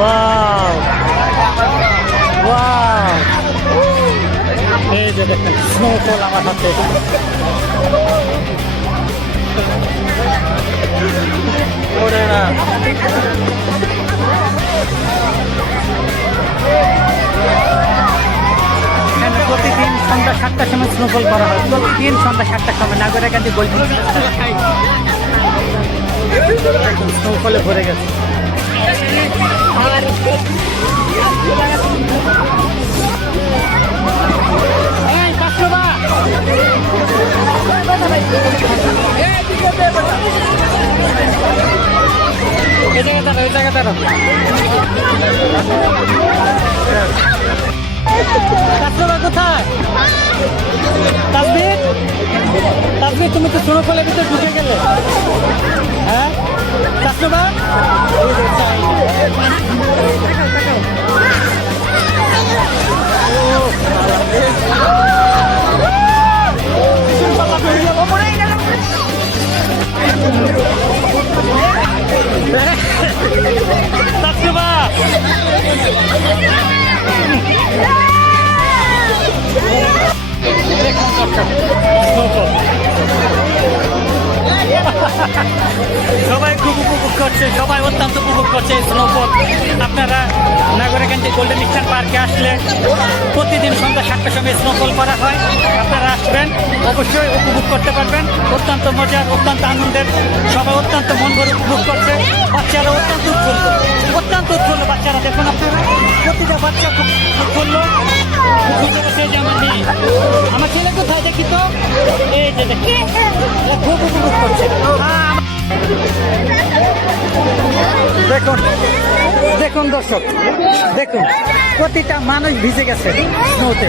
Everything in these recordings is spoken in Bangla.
ওয়াও ওয়াও, এই যে দেখেন স্নোফল আমার হাতে। ওরে না, প্রতিদিন সন্ধ্যা 7টার সময় স্নোফল করা হয়, প্রতিদিন সন্ধ্যা 7টার সময় নাগরিকান্দি গোল্ড স্নোফলে ভরে গেছে। এই জায়গাটা কোথায়? তাসবির, তাসবির তুমি তো স্নোফলের ভিতরে ঢুকে গেলে। হ্যাঁ কাস্টমার, সবাই খুব উপভোগ করছে, সবাই অত্যন্ত উপভোগ করছে স্নোফল। আপনারা নাগরিকান্দি গোল্ডেন স্টার পার্কে আসলে প্রতিদিন সন্ধ্যা 7টার সময় স্নোফল করা হয়। আপনারা আসবেন, অবশ্যই উপভোগ করতে পারবেন। অত্যন্ত মজার, অত্যন্ত আনন্দের, সবাই অত্যন্ত মন ভরে উপভোগ করছে। বাচ্চারা অত্যন্ত উৎফুল্ল, অত্যন্ত উৎফুল্ল বাচ্চারা। দেখুন আপনারা, প্রতিটা বাচ্চা খুব উৎফুল্ল। আমার ছেলে কোথায় দেখি তো, এই যে দেখি খুব উপভোগ করছে। দেখুন দেখুন দর্শক, দেখুন প্রতিটা মানুষ ভিজে গেছে স্নোতে।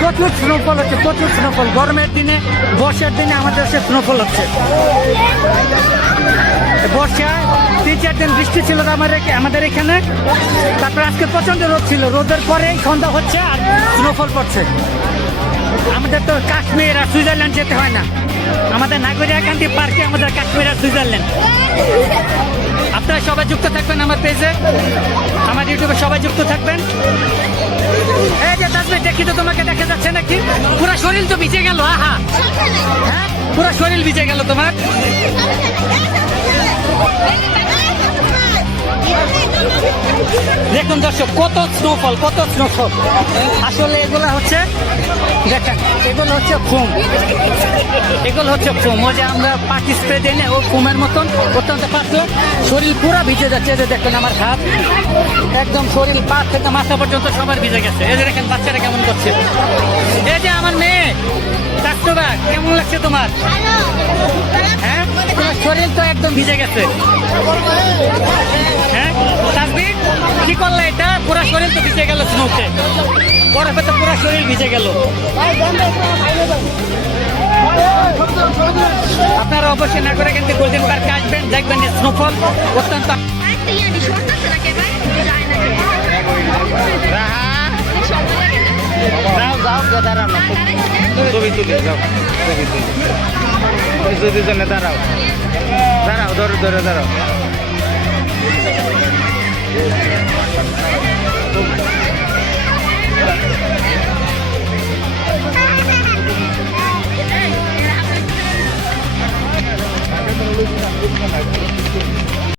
প্রচুর স্নোফল হচ্ছে, প্রচুর স্নোফল। গরমের দিনে, বর্ষার দিনে আমাদের দেশে স্নোফল হচ্ছে। বর্ষায় 3-4 দিন বৃষ্টি ছিল আমাদের এখানে, তারপর আজকে প্রচন্ড রোদ ছিল। রোদের পরে সন্ধ্যা হচ্ছে আর স্নোফল পড়ছে। আমাদের তো কাশ্মীর আর সুইজারল্যান্ড যেতে হয় না, আমাদের নাগরিকান্দি পার্কে আমাদের কাশ্মীর আর সুইজারল্যান্ড। আপনারা সবাই যুক্ত থাকবেন আমার পেজে, আমার ইউটিউবে সবাই যুক্ত থাকবেন। এই যে তাসবির, দেখি তো তোমাকে দেখা যাচ্ছে নাকি? পুরো শরীর তো ভিজে গেল। আহা, হ্যাঁ পুরো শরীর ভিজে গেল তোমার। দেখুন দর্শক, কত স্নোফল, কত স্নোফল। আসলে এগুলো হচ্ছে, দেখেন এগুলো হচ্ছে ফোম, এগুলো হচ্ছে ফোম। ও যে আমরা পাটি স্প্রে দিই না, ও ফোমের মতন, অত্যন্ত পাতলা। শরীর পুরো ভিজে যাচ্ছে। এই যে দেখেন আমার হাত, একদম শরীর পা থেকে মাথা পর্যন্ত সবার ভিজে গেছে। এই যে দেখেন বাচ্চারা কেমন করছে। এই যে আমার মেয়ে কাস্টমা, কেমন লাগছে তোমার? হ্যাঁ, তোমার শরীর তো একদম ভিজে গেছে। হ্যাঁ তাসবির, কি করলে এটা? পুরো শরীর তো ভিজে গেল স্নোতে, বরফে তো পুরো শরীর ভিজে গেল। আপনারা অবশ্যই নাগরিকান্দি গোল্ডেন পার্কে আসবেন, দেখবেন স্নোফল অত্যন্ত। দাঁড়াও দাঁড়াও, ধরো ধরো দাঁড়াও।